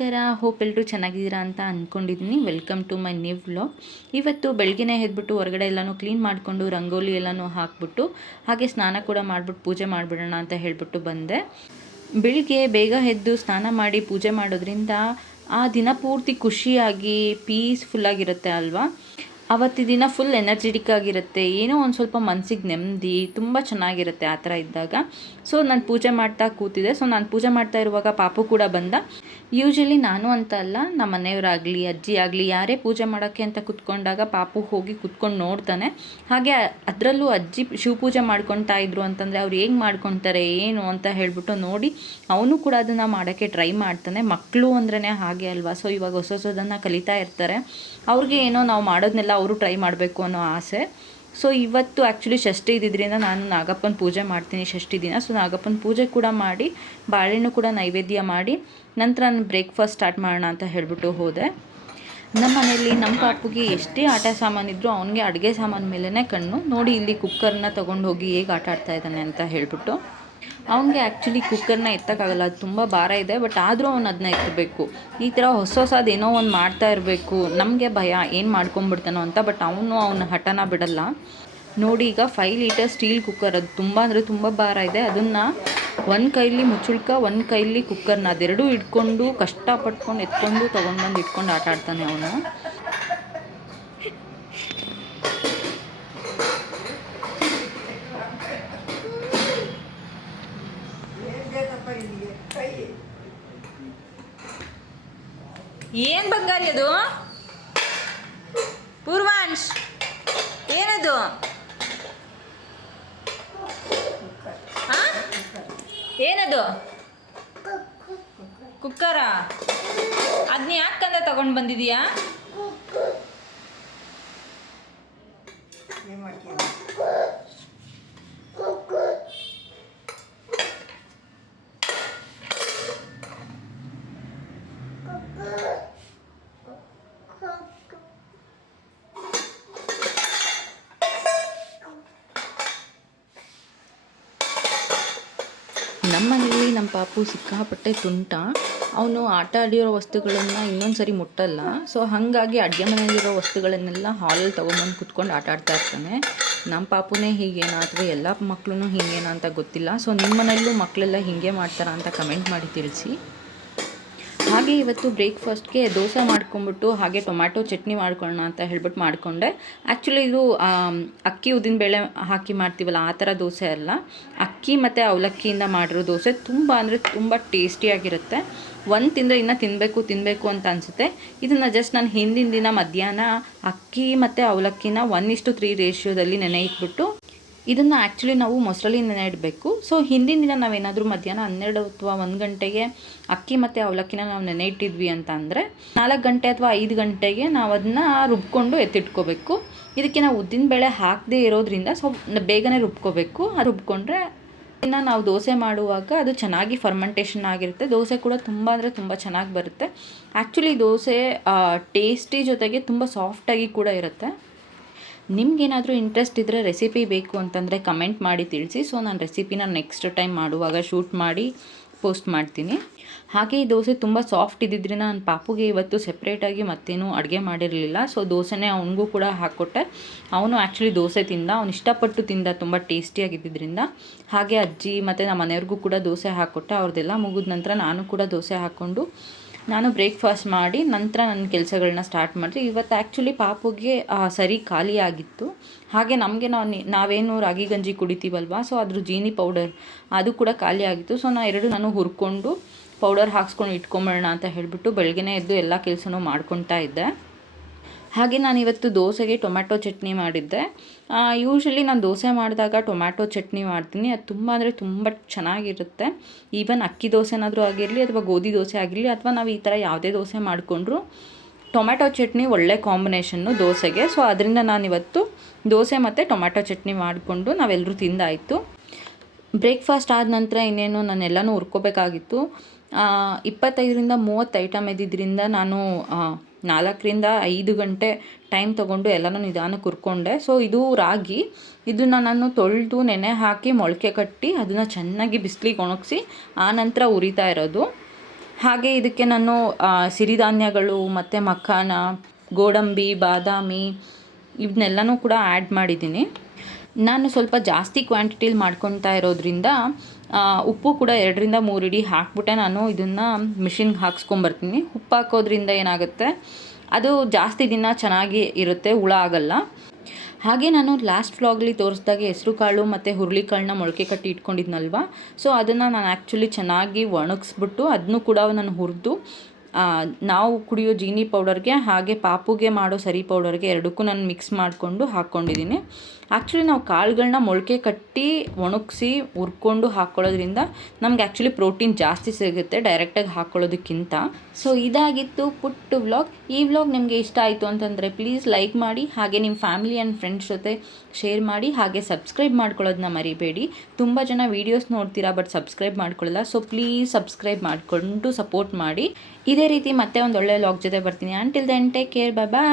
ನಮಸ್ಕಾರ. ಹೋಪ್ ಎಲ್ಲರೂ ಚೆನ್ನಾಗಿದ್ದೀರಾ ಅಂತ ಅಂದ್ಕೊಂಡಿದ್ದೀನಿ. Welcome to my new vlog. ಇವತ್ತು ಬೆಳಗ್ಗೆನೇ ಎದ್ಬಿಟ್ಟು ಹೊರಗಡೆ ಎಲ್ಲನೂ ಕ್ಲೀನ್ ಮಾಡಿಕೊಂಡು ರಂಗೋಲಿ ಎಲ್ಲನೂ ಹಾಕ್ಬಿಟ್ಟು ಹಾಗೆ ಸ್ನಾನ ಕೂಡ ಮಾಡಿಬಿಟ್ಟು ಪೂಜೆ ಮಾಡಿಬಿಡೋಣ ಅಂತ ಹೇಳಿಬಿಟ್ಟು ಬಂದೆ. ಬೆಳಿಗ್ಗೆ ಬೇಗ ಎದ್ದು ಸ್ನಾನ ಮಾಡಿ ಪೂಜೆ ಮಾಡೋದ್ರಿಂದ ಆ ದಿನ ಪೂರ್ತಿ ಖುಷಿಯಾಗಿ ಪೀಸ್ಫುಲ್ಲಾಗಿರುತ್ತೆ ಅಲ್ವಾ. ಆವತ್ತು ದಿನ ಫುಲ್ ಎನರ್ಜೆಟಿಕ್ ಆಗಿರುತ್ತೆ, ಏನೋ ಒಂದು ಸ್ವಲ್ಪ ಮನಸ್ಸಿಗೆ ನೆಮ್ಮದಿ, ತುಂಬ ಚೆನ್ನಾಗಿರುತ್ತೆ ಆ ಥರ ಇದ್ದಾಗ. ಸೊ ನಾನು ಪೂಜೆ ಮಾಡ್ತಾ ಕೂತಿದ್ದೆ. ಸೊ ನಾನು ಪೂಜೆ ಮಾಡ್ತಾ ಇರುವಾಗ ಪಾಪು ಕೂಡ ಬಂದ. ಯೂಶಲಿ ನಾನು ಅಂತ ಅಲ್ಲ, ನಮ್ಮ ಮನೆಯವರಾಗಲಿ ಅಜ್ಜಿ ಆಗಲಿ ಯಾರೇ ಪೂಜೆ ಮಾಡೋಕ್ಕೆ ಅಂತ ಕುತ್ಕೊಂಡಾಗ ಪಾಪು ಹೋಗಿ ಕುತ್ಕೊಂಡು ನೋಡ್ತಾನೆ. ಹಾಗೆ ಅದರಲ್ಲೂ ಅಜ್ಜಿ ಶಿವಪೂಜೆ ಮಾಡ್ಕೊತಾ ಇದ್ರು ಅಂತಂದರೆ ಅವ್ರು ಹೇಗೆ ಮಾಡ್ಕೊತಾರೆ ಏನು ಅಂತ ಹೇಳ್ಬಿಟ್ಟು ನೋಡಿ ಅವನು ಕೂಡ ಅದನ್ನು ಮಾಡೋಕ್ಕೆ ಟ್ರೈ ಮಾಡ್ತಾನೆ. ಮಕ್ಕಳು ಅಂದ್ರೇ ಹಾಗೆ ಅಲ್ವಾ. ಸೊ ಇವಾಗ ಹೊಸದನ್ನು ಕಲಿತಾ ಇರ್ತಾರೆ, ಅವ್ರಿಗೆ ಏನೋ ನಾವು ಮಾಡೋದನ್ನೆಲ್ಲ ಅವರು ಟ್ರೈ ಮಾಡಬೇಕು ಅನ್ನೋ ಆಸೆ. ಸೊ ಇವತ್ತು ಆ್ಯಕ್ಚುಲಿ ಷಷ್ಠಿ ಇದ್ದಿದ್ದರಿಂದ ನಾನು ನಾಗಪ್ಪನ ಪೂಜೆ ಮಾಡ್ತೀನಿ ಷಷ್ಠಿ ದಿನ. ಸೊ ನಾಗಪ್ಪನ ಪೂಜೆ ಕೂಡ ಮಾಡಿ ಬಾಳೆಹಣ್ಣು ಕೂಡ ನೈವೇದ್ಯ ಮಾಡಿ ನಂತರ ನಾನು ಬ್ರೇಕ್ಫಾಸ್ಟ್ ಸ್ಟಾರ್ಟ್ ಮಾಡೋಣ ಅಂತ ಹೇಳಿಬಿಟ್ಟು ಹೋದೆ. ನಮ್ಮ ಮನೆಯಲ್ಲಿ ನಮ್ಮ ಪಾಪುಗೆ ಎಷ್ಟೇ ಆಟ ಸಾಮಾನಿದ್ರು ಅವನಿಗೆ ಅಡುಗೆ ಸಾಮಾನು ಮೇಲೇ ಕಣ್ಣು. ನೋಡಿ ಇಲ್ಲಿ ಕುಕ್ಕರ್ನ ತೊಗೊಂಡು ಹೋಗಿ ಹೇಗೆ ಆಟ ಆಡ್ತಾ ಇದ್ದಾನೆ ಅಂತ ಹೇಳಿಬಿಟ್ಟು. ಅವನಿಗೆ ಆ್ಯಕ್ಚುಲಿ ಕುಕ್ಕರ್ನ ಎತ್ತಕ್ಕಾಗಲ್ಲ, ಅದು ತುಂಬ ಭಾರ ಇದೆ. ಬಟ್ ಆದರೂ ಅವನು ಅದನ್ನ ಎತ್ತಬೇಕು. ಈ ಥರ ಹೊಸದೇನೋ ಒಂದು ಮಾಡ್ತಾ ಇರಬೇಕು. ನಮಗೆ ಭಯ ಏನು ಮಾಡ್ಕೊಂಬಿಡ್ತಾನೋ ಅಂತ. ಬಟ್ ಅವನ ಹಠನ ಬಿಡಲ್ಲ. ನೋಡಿ ಈಗ 5 ಲೀಟರ್ ಸ್ಟೀಲ್ ಕುಕ್ಕರ್, ಅದು ತುಂಬ ಅಂದರೆ ತುಂಬ ಭಾರ ಇದೆ. ಅದನ್ನು ಒಂದು ಕೈಲಿ ಮುಚ್ಚುಳ್ಕ, ಒಂದು ಕೈಲಿ ಕುಕ್ಕರ್ನ ಅದೆರಡೂ ಇಟ್ಕೊಂಡು ಕಷ್ಟಪಟ್ಕೊಂಡು ಎತ್ಕೊಂಡು ತೊಗೊಂಡ್ಬಂದು ಇಟ್ಕೊಂಡು ಆಟ ಆಡ್ತಾನೆ ಅವನು. ಏನು ಬಂಗಾರಿ ಅದು? ಪೂರ್ವಾಂಶ್ ಏನದು? ಏನದು? ಕುಕ್ಕರಾ? ಅದನ್ನ ಯಾಕಂದ ತಗೊಂಡು ಬಂದಿದೀಯಾ? ನಮ್ಮ ಮನೇಲಿ ನಮ್ಮ ಪಾಪು ಸಿಕ್ಕಾಪಟ್ಟೆ ತುಂಟ. ಅವನು ಆಟ ಆಡಿರೋ ವಸ್ತುಗಳನ್ನು ಇನ್ನೊಂದು ಸರಿ ಮುಟ್ಟಲ್ಲ. ಸೊ ಹಾಗಾಗಿ ಅಡುಗೆ ಮನೆಯಲ್ಲಿರೋ ವಸ್ತುಗಳನ್ನೆಲ್ಲ ಹಾಲಲ್ಲಿ ತೊಗೊಂಬಂದು ಕುತ್ಕೊಂಡು ಆಟ ಆಡ್ತಾ ಇರ್ತಾನೆ. ನಮ್ಮ ಪಾಪುನೇ ಹೀಗೇನಾ ಅಥವಾ ಎಲ್ಲ ಮಕ್ಕಳು ಹೀಗೇನಾ ಅಂತ ಗೊತ್ತಿಲ್ಲ. ಸೊ ನಿಮ್ಮ ಮನೆಯಲ್ಲೂ ಮಕ್ಕಳೆಲ್ಲ ಹೀಗೆ ಮಾಡ್ತಾರಾ ಅಂತ ಕಮೆಂಟ್ ಮಾಡಿ ತಿಳಿಸಿ. ಹಾಗೆ ಇವತ್ತು ಬ್ರೇಕ್ಫಾಸ್ಟ್ಗೆ ದೋಸೆ ಮಾಡ್ಕೊಂಬಿಟ್ಟು ಹಾಗೆ ಟೊಮ್ಯಾಟೊ ಚಟ್ನಿ ಮಾಡ್ಕೊಳ್ಳೋಣ ಅಂತ ಹೇಳ್ಬಿಟ್ಟು ಮಾಡಿಕೊಂಡೆ. ಆ್ಯಕ್ಚುಲಿ ಇದು ಅಕ್ಕಿ ಉದ್ದಿನಬೇಳೆ ಹಾಕಿ ಮಾಡ್ತೀವಲ್ಲ ಆ ಥರ ದೋಸೆ ಅಲ್ಲ, ಅಕ್ಕಿ ಮತ್ತು ಅವಲಕ್ಕಿಯಿಂದ ಮಾಡಿರೋ ದೋಸೆ. ತುಂಬ ಅಂದರೆ ತುಂಬ ಟೇಸ್ಟಿಯಾಗಿರುತ್ತೆ. ಒಂದು ತಿಂದರೆ ಇನ್ನೂ ತಿನ್ನಬೇಕು ಅಂತ ಅನಿಸುತ್ತೆ. ಇದನ್ನು ಜಸ್ಟ್ ನಾನು ಹಿಂದಿನ ದಿನ ಮಧ್ಯಾಹ್ನ ಅಕ್ಕಿ ಮತ್ತು ಅವಲಕ್ಕಿನ 1:3 ರೇಷಿಯೋದಲ್ಲಿ ನೆನೆ ಇಟ್ಬಿಟ್ಟು, ಇದನ್ನು ಆ್ಯಕ್ಚುಲಿ ನಾವು ಮೊಸರಲ್ಲಿ ನೆನೆ ಇಡಬೇಕು. ಸೊ ಹಿಂದಿನ ದಿನ ನಾವೇನಾದರೂ ಮಧ್ಯಾಹ್ನ 12 ಅಥವಾ 1 ಗಂಟೆಗೆ ಅಕ್ಕಿ ಮತ್ತು ಅವಲಕ್ಕಿನ ನಾವು ನೆನೆ ಇಟ್ಟಿದ್ವಿ ಅಂತ ಅಂದರೆ 4 ಗಂಟೆ ಅಥವಾ 5 ಗಂಟೆಗೆ ನಾವು ಅದನ್ನ ರುಬ್ಕೊಂಡು ಎತ್ತಿಟ್ಕೋಬೇಕು. ಇದಕ್ಕೆ ನಾವು ಉದ್ದಿನಬೇಳೆ ಹಾಕದೇ ಇರೋದ್ರಿಂದ ಸ್ವಲ್ಪ ಬೇಗನೆ ರುಬ್ಕೋಬೇಕು. ಅದು ರುಬ್ಕೊಂಡ್ರೆ ಇನ್ನು ನಾವು ದೋಸೆ ಮಾಡುವಾಗ ಅದು ಚೆನ್ನಾಗಿ ಫರ್ಮೆಂಟೇಷನ್ ಆಗಿರುತ್ತೆ. ದೋಸೆ ಕೂಡ ತುಂಬ ಅಂದರೆ ತುಂಬ ಚೆನ್ನಾಗಿ ಬರುತ್ತೆ. ಆ್ಯಕ್ಚುಲಿ ದೋಸೆ ಟೇಸ್ಟಿ ಜೊತೆಗೆ ತುಂಬ ಸಾಫ್ಟಾಗಿ ಕೂಡ ಇರುತ್ತೆ. ನಿಮ್ಗೇನಾದರೂ ಇಂಟ್ರೆಸ್ಟ್ ಇದ್ದರೆ ರೆಸಿಪಿ ಬೇಕು ಅಂತಂದರೆ ಕಮೆಂಟ್ ಮಾಡಿ ತಿಳಿಸಿ. ಸೊ ನಾನು ರೆಸಿಪಿನ ನೆಕ್ಸ್ಟ್ ಟೈಮ್ ಮಾಡುವಾಗ ಶೂಟ್ ಮಾಡಿ ಪೋಸ್ಟ್ ಮಾಡ್ತೀನಿ. ಹಾಗೆ ಈ ದೋಸೆ ತುಂಬ ಸಾಫ್ಟ್ ಇದ್ದಿದ್ದರಿಂದ ನನ್ನ ಪಾಪುಗೆ ಇವತ್ತು ಸೆಪ್ರೇಟಾಗಿ ಮತ್ತೇನು ಅಡುಗೆ ಮಾಡಿರಲಿಲ್ಲ. ಸೊ ದೋಸೆನೇ ಅವನಿಗೂ ಕೂಡ ಹಾಕ್ಕೊಟ್ಟೆ. ಅವನು ಆ್ಯಕ್ಚುಲಿ ದೋಸೆ ತಿಂದ, ಅವನು ಇಷ್ಟಪಟ್ಟು ತಿಂದ, ತುಂಬ ಟೇಸ್ಟಿಯಾಗಿದ್ದರಿಂದ. ಹಾಗೆ ಅಜ್ಜಿ ಮತ್ತು ನಮ್ಮ ಮನೆಯವ್ರಿಗೂ ಕೂಡ ದೋಸೆ ಹಾಕ್ಕೊಟ್ಟೆ. ಅವ್ರದ್ದೆಲ್ಲ ಮುಗಿದ ನಂತರ ನಾನು ಕೂಡ ದೋಸೆ ಹಾಕ್ಕೊಂಡು ನಾನು ಬ್ರೇಕ್ಫಾಸ್ಟ್ ಮಾಡಿ ನಂತರ ನನ್ನ ಕೆಲಸಗಳನ್ನ ಸ್ಟಾರ್ಟ್ ಮಾಡಿದೆ. ಇವತ್ತು ಆ್ಯಕ್ಚುಲಿ ಪಾಪುಗೆ ಸರಿ ಖಾಲಿ ಆಗಿತ್ತು. ಹಾಗೆ ನಮಗೆ ನಾವೇನು ರಾಗಿ ಗಂಜಿ ಕುಡಿತೀವಲ್ವ, ಸೊ ಅದ್ರ ಜೀನಿ ಪೌಡರ್ ಅದು ಕೂಡ ಖಾಲಿ ಆಗಿತ್ತು. ಸೊ ನಾನು ಹುರ್ಕೊಂಡು ಪೌಡರ್ ಹಾಕ್ಸ್ಕೊಂಡು ಇಟ್ಕೊಂಬೇಡ ಅಂತ ಹೇಳಿಬಿಟ್ಟು ಬೆಳಗ್ಗೆನೇ ಎದ್ದು ಎಲ್ಲ ಕೆಲಸನೂ ಮಾಡ್ಕೊತಾ ಇದ್ದೆ. ಹಾಗೆ ನಾನು ಇವತ್ತು ದೋಸೆಗೆ ಟೊಮ್ಯಾಟೊ ಚಟ್ನಿ ಮಾಡಿದ್ದೆ. ಯೂಶ್ವಲಿ ನಾನು ದೋಸೆ ಮಾಡಿದಾಗ ಟೊಮ್ಯಾಟೊ ಚಟ್ನಿ ಮಾಡ್ತೀನಿ. ಅದು ತುಂಬ ಅಂದರೆ ತುಂಬ ಚೆನ್ನಾಗಿರುತ್ತೆ. ಈವನ್ ಅಕ್ಕಿ ದೋಸೆನಾದರೂ ಆಗಿರಲಿ ಅಥವಾ ಗೋಧಿ ದೋಸೆ ಆಗಿರಲಿ ಅಥವಾ ನಾವು ಈ ಥರ ಯಾವುದೇ ದೋಸೆ ಮಾಡಿಕೊಂಡ್ರು ಟೊಮ್ಯಾಟೊ ಚಟ್ನಿ ಒಳ್ಳೆ ಕಾಂಬಿನೇಷನ್ನು ದೋಸೆಗೆ. ಸೊ ಅದರಿಂದ ನಾನಿವತ್ತು ದೋಸೆ ಮತ್ತು ಟೊಮ್ಯಾಟೊ ಚಟ್ನಿ ಮಾಡಿಕೊಂಡು ನಾವೆಲ್ಲರೂ ತಿಂದಾಯಿತು. ಬ್ರೇಕ್ಫಾಸ್ಟ್ ಆದ ನಂತರ ಇನ್ನೇನು ನಾನೆಲ್ಲನೂ ಹುರ್ಕೋಬೇಕಾಗಿತ್ತು. 25-30 ಐಟಮ್ ಇದ್ದಿದ್ದರಿಂದ ನಾನು 4-5 ಗಂಟೆ ಟೈಮ್ ತೊಗೊಂಡು ಎಲ್ಲನೂ ನಿಧಾನಕ್ಕೆ ಹುರ್ಕೊಂಡೆ. ಸೊ ಇದು ರಾಗಿ, ಇದನ್ನು ನಾನು ತೊಳೆದು ನೆನೆ ಹಾಕಿ ಮೊಳಕೆ ಕಟ್ಟಿ ಅದನ್ನು ಚೆನ್ನಾಗಿ ಬಿಸಿಲಿಗೆ ಒಣಗಿಸಿ ಆನಂತರ ಹುರಿತಾ ಇರೋದು. ಹಾಗೆ ಇದಕ್ಕೆ ನಾನು ಸಿರಿಧಾನ್ಯಗಳು ಮತ್ತು ಮಖಾನ, ಗೋಡಂಬಿ, ಬಾದಾಮಿ ಇವನ್ನೆಲ್ಲನೂ ಕೂಡ ಆ್ಯಡ್ ಮಾಡಿದ್ದೀನಿ. ನಾನು ಸ್ವಲ್ಪ ಜಾಸ್ತಿ ಕ್ವಾಂಟಿಟಿಲಿ ಮಾಡ್ಕೊತಾ ಇರೋದ್ರಿಂದ ಉಪ್ಪು ಕೂಡ 2-3 ಇಡಿ ಹಾಕ್ಬಿಟ್ಟೆ ನಾನು ಇದನ್ನು ಮಿಷಿನ್ಗೆ ಹಾಕ್ಸ್ಕೊಂಬರ್ತೀನಿ. ಉಪ್ಪು ಹಾಕೋದ್ರಿಂದ ಏನಾಗುತ್ತೆ, ಅದು ಜಾಸ್ತಿ ದಿನ ಚೆನ್ನಾಗಿ ಇರುತ್ತೆ, ಹುಳ ಆಗಲ್ಲ. ಹಾಗೆ ನಾನು ಲಾಸ್ಟ್ ವ್ಲಾಗಲ್ಲಿ ತೋರಿಸ್ದಾಗೆ ಹೆಸರು ಕಾಳು ಮತ್ತು ಹುರುಳಿಕಾಳನ್ನ ಮೊಳಕೆ ಕಟ್ಟಿ ಇಟ್ಕೊಂಡಿದ್ನಲ್ವ, ಸೊ ಅದನ್ನು ನಾನು ಆ್ಯಕ್ಚುಲಿ ಚೆನ್ನಾಗಿ ಒಣಗಿಸ್ಬಿಟ್ಟು ಅದನ್ನು ಕೂಡ ನಾನು ಹುರಿದು ನಾವು ಕುಡಿಯೋ ಜೀನಿ ಪೌಡರ್ಗೆ ಹಾಗೆ ಪಾಪುಗೆ ಮಾಡೋ ಸರಿ ಪೌಡರ್ಗೆ ಎರಡಕ್ಕೂ ನಾನು ಮಿಕ್ಸ್ ಮಾಡಿಕೊಂಡು ಹಾಕ್ಕೊಂಡಿದ್ದೀನಿ. ಆ್ಯಕ್ಚುಲಿ ನಾವು ಕಾಳುಗಳನ್ನ ಮೊಳಕೆ ಕಟ್ಟಿ ಒಣಗಿಸಿ ಹುರ್ಕೊಂಡು ಹಾಕ್ಕೊಳ್ಳೋದ್ರಿಂದ ನಮ್ಗೆ ಆ್ಯಕ್ಚುಲಿ ಪ್ರೋಟೀನ್ ಜಾಸ್ತಿ ಸಿಗುತ್ತೆ ಡೈರೆಕ್ಟಾಗಿ ಹಾಕ್ಕೊಳ್ಳೋದಕ್ಕಿಂತ. ಸೊ ಇದಾಗಿತ್ತು ಪುಟ್ಟು ವ್ಲಾಗ್. ಈ ವ್ಲಾಗ್ ನಿಮಗೆ ಇಷ್ಟ ಆಯಿತು ಅಂತಂದರೆ ಪ್ಲೀಸ್ ಲೈಕ್ ಮಾಡಿ, ಹಾಗೆ ನಿಮ್ಮ ಫ್ಯಾಮಿಲಿ ಆ್ಯಂಡ್ ಫ್ರೆಂಡ್ಸ್ ಜೊತೆ ಶೇರ್ ಮಾಡಿ, ಹಾಗೆ ಸಬ್ಸ್ಕ್ರೈಬ್ ಮಾಡ್ಕೊಳ್ಳೋದನ್ನ ಮರಿಬೇಡಿ. ತುಂಬ ಜನ ವೀಡಿಯೋಸ್ ನೋಡ್ತೀರಾ ಬಟ್ ಸಬ್ಸ್ಕ್ರೈಬ್ ಮಾಡ್ಕೊಳ್ಳಲ್ಲ, ಸೊ ಪ್ಲೀಸ್ ಸಬ್ಸ್ಕ್ರೈಬ್ ಮಾಡಿಕೊಂಡು ಸಪೋರ್ಟ್ ಮಾಡಿ. ಇದೇ ರೀತಿ ಮತ್ತೆ ಒಂದು ಒಳ್ಳೆ ವ್ಲಾಗ್ ಜೊತೆ ಬರ್ತೀನಿ. ಅಂಟಿಲ್ ದೆನ್ ಟೇಕ್ ಕೇರ್, ಬಾಯ್.